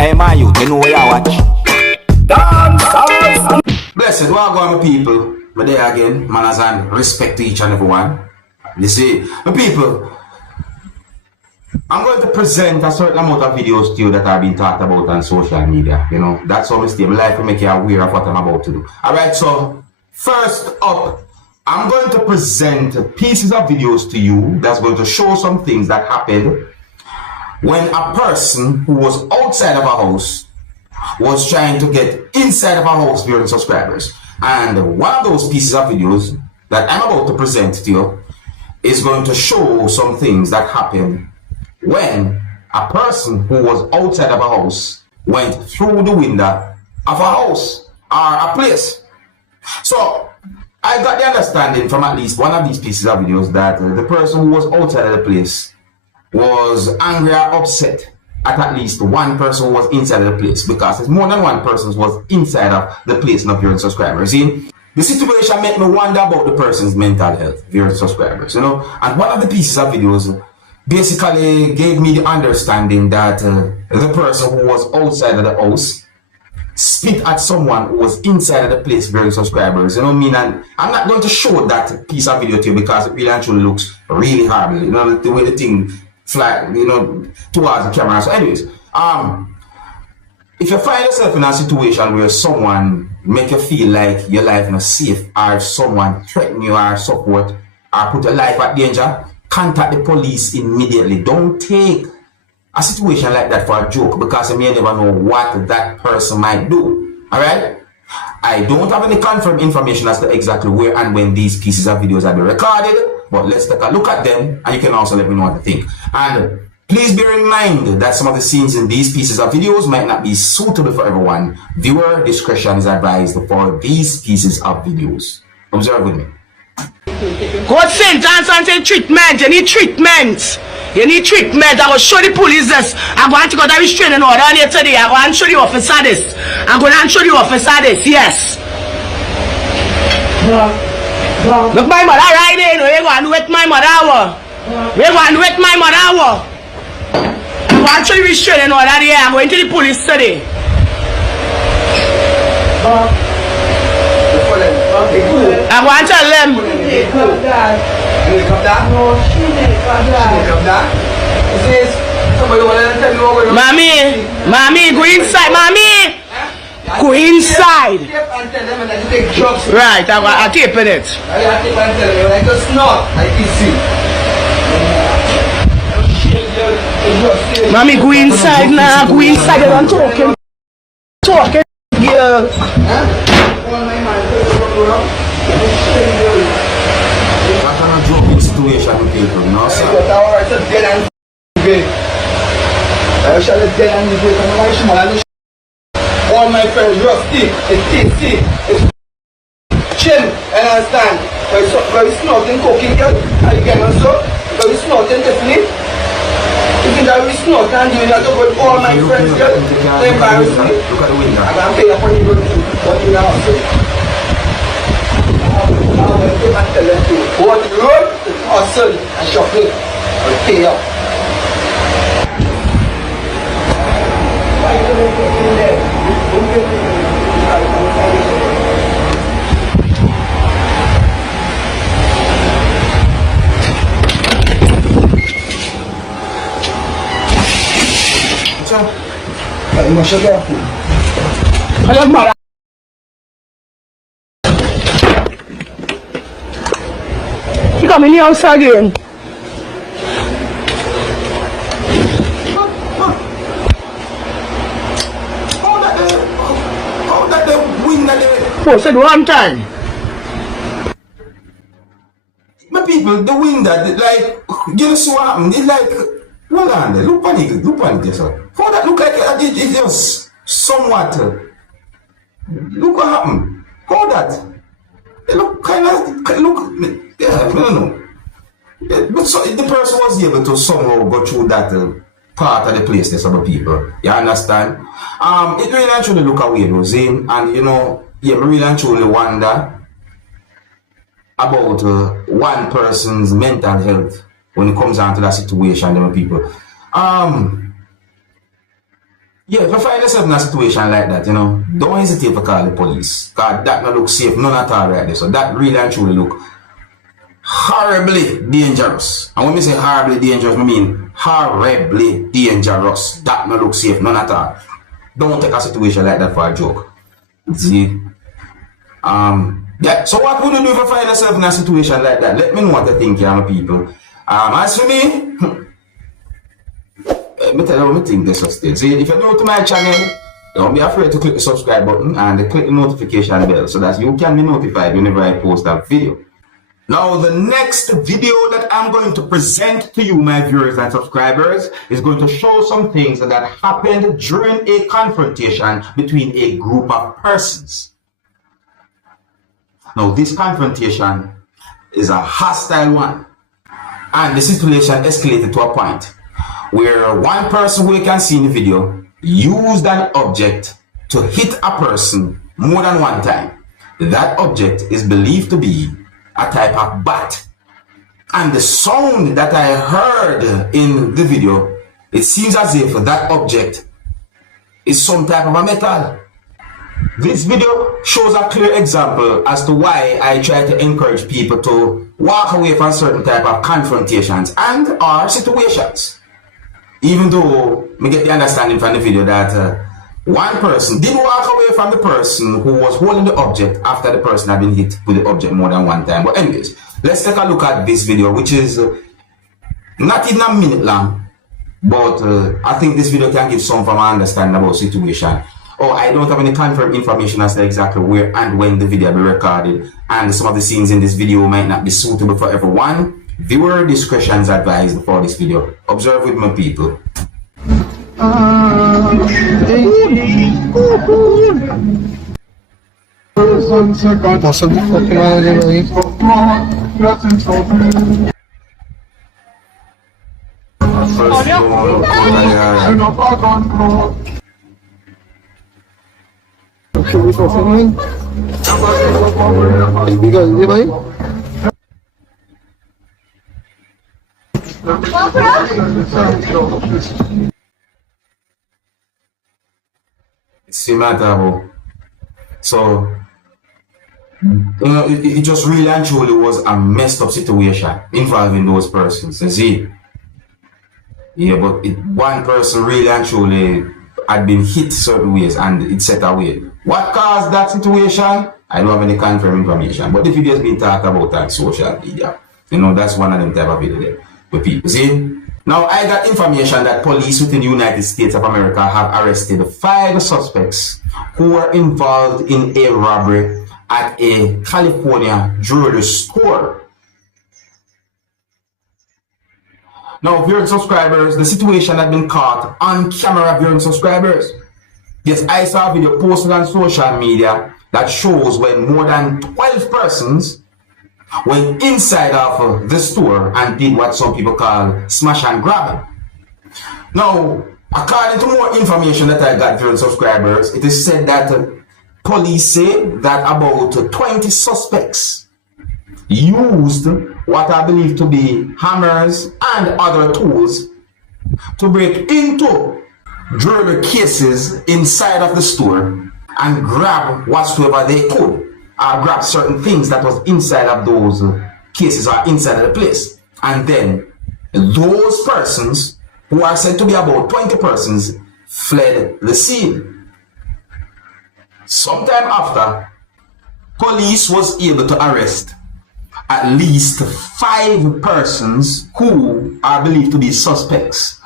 Hey, my youth, you know where you watch? Dancehall. Blessed, what going on, people? But there again, manners and respect to each and every one. You see, the people, I'm going to present a certain amount of videos to you that have been talked about on social media. You know, that's how I stay. My life will make you aware of what I'm about to do. Alright, so first up, I'm going to present pieces of videos to you that's going to show some things that happened when a person who was outside of a house was trying to get inside of a house viewing subscribers. And one of those pieces of videos that I'm about to present to you is going to show some things that happened when a person who was outside of a house went through the window of a house or a place. So I got the understanding from at least one of these pieces of videos that the person who was outside of the place was angry or upset at least one person who was inside of the place, because there's more than one person who was inside of the place not viewing subscribers. See, the situation made me wonder about the person's mental health viewing subscribers, you know. And one of the pieces of videos basically gave me the understanding that the person who was outside of the house spit at someone who was inside of the place viewing subscribers, you know what I mean? And I'm not going to show that piece of video to you because it really actually looks really horrible, you know, the way the thing fly, you know, towards the camera. So anyways, if you find yourself in a situation where someone make you feel like your life is not safe, or someone threaten you or support or put your life at danger, contact the police immediately. Don't take a situation like that for a joke, because you may never know what that person might do. Alright? I don't have any confirmed information as to exactly where and when these pieces of videos are being recorded, but let's take a look at them and you can also let me know what you think. And please bear in mind that some of the scenes in these pieces of videos might not be suitable for everyone. Viewer discretion is advised for these pieces of videos. Observe with me. God sent and say treatment. You need treatment. You need treatment. I will show the police this. I'm going to go to the restraining order on here today. I'm going to show the officer this. I'm going to show the officer this. Yes. Look, my mother right there. We're going to wait my mother. We're going to wait my mother. I'm going to show the restraining order here. I'm going to the police today. I'm going to tell them. Mommy, go inside, mommy. Go inside. Right, I'm taping it. Mommy, go inside now. Go inside. I'm talking. Yeah. That kind of joking situation with people, no sir. All my friends rusty, it's chin, and I understand. Very snorting cooking girl, again also, very snorting definitely. You think that we snort and doing that with all my friends girl, they embarrass me. Look at the window. I'm going to pay up on you what you now say. I'm tell them to go on the road, hustle and shopping. I'll pay up. You must be careful. Hello, mother. You come in the house again. How that the window there? Oh, said one time. My people, the window, like, you know what happened? It's like, hold on there, look on it, sir. How that look like it just somewhat, look what happened. How that? It look kind of, look, yeah, I don't know. But so, the person was able to somehow go through that part of the place, there's other people. You understand? It really actually look away though, Zane, and you know, yeah, I really actually wonder about one person's mental health when it comes down to that situation, them people. Yeah, if you find yourself in a situation like that, don't hesitate to call the police. Because that not look safe, none at all right there. So that really and truly look horribly dangerous. And when we say horribly dangerous, I mean horribly dangerous. That not look safe, none at all. Don't take a situation like that for a joke. See? Yeah, so what would you do if you find yourself in a situation like that? Let me know what you think, young people. As for me, let me tell you what I think this was. See, if you're new to my channel, don't be afraid to click the subscribe button and click the notification bell so that you can be notified whenever I post a video. Now, the next video that I'm going to present to you, my viewers and subscribers, is going to show some things that happened during a confrontation between a group of persons. Now, this confrontation is a hostile one, and the situation escalated to a point where one person who you can see in the video used an object to hit a person more than one time. That object is believed to be a type of bat, and the sound that I heard in the video, it seems as if that object is some type of a metal. This video shows a clear example as to why I try to encourage people to walk away from certain type of confrontations and or situations. Even though we get the understanding from the video that one person did walk away from the person who was holding the object after the person had been hit with the object more than one time. But anyways, let's take a look at this video, which is not even a minute long, but I think this video can give some form of understanding about the situation. Oh, I don't have any confirmed information as to exactly where and when the video will be recorded, and some of the scenes in this video might not be suitable for everyone. Viewer discretion is advised for this video. Observe with my people. See, matter. So, it just really and truly was a messed up situation involving those persons. You see, yeah, but one person really and truly had been hit certain ways and it set away. What caused that situation? I don't have any confirmed information, but the video has been talked about on social media. That's one of them type of video there with people. See? Now, I got information that police within the United States of America have arrested 5 suspects who were involved in a robbery at a California jewelry store. Now, viewing subscribers, the situation had been caught on camera, viewing subscribers. Yes, I saw a video posted on social media that shows when more than 12 persons went inside of the store and did what some people call smash and grab. Now, according to more information that I got from subscribers, it is said that police say that about 20 suspects used what I believe to be hammers and other tools to break into jewelry cases inside of the store and grab whatsoever they could. Grab certain things that was inside of those cases or inside of the place. And then those persons, who are said to be about 20 persons, fled the scene. Sometime after, police was able to arrest at least 5 persons who are believed to be suspects.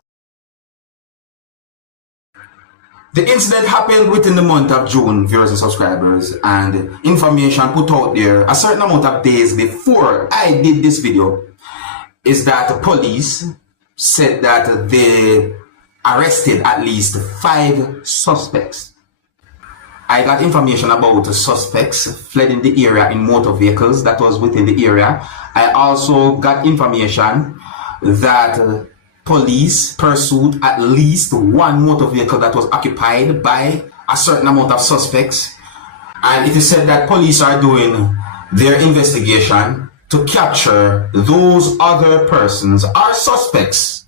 The incident happened within the month of June, viewers and subscribers, and information put out there a certain amount of days before I did this video is that the police said that they arrested at least 5 suspects. I got information about the suspects fled in the area in motor vehicles that was within the area. I also got information that police pursued at least 1 motor vehicle that was occupied by a certain amount of suspects, and it is said that police are doing their investigation to capture those other persons or suspects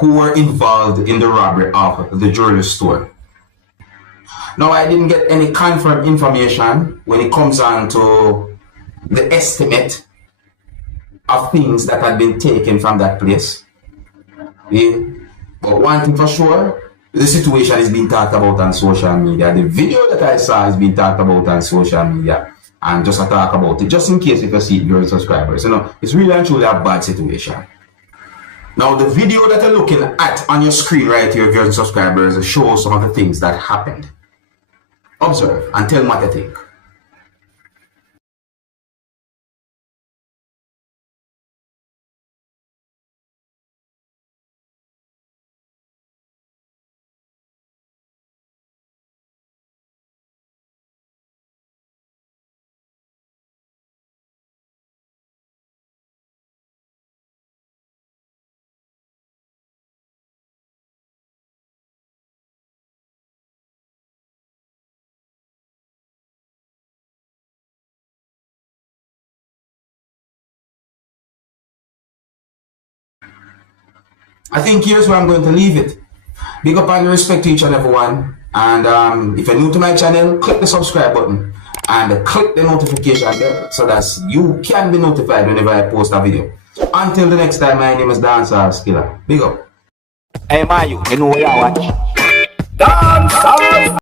who were involved in the robbery of the jewelry store. Now, I didn't get any confirmed information when it comes on to the estimate of things that had been taken from that place. Yeah. But one thing for sure, the situation is being talked about on social media. The video that I saw is being talked about on social media. And just to talk about it, just in case if you see it, your subscribers. You know, it's really and truly a bad situation. Now, the video that you're looking at on your screen right here, viewers and subscribers, shows some of the things that happened. Observe and tell me what you think. I think here's where I'm going to leave it. Big up and respect to each and everyone. And if you're new to my channel, click the subscribe button and click the notification bell so that you can be notified whenever I post a video. Until the next time, my name is Dancehall Skilla. Big up. Hey, Mayu, you know what I watch? Dancehall!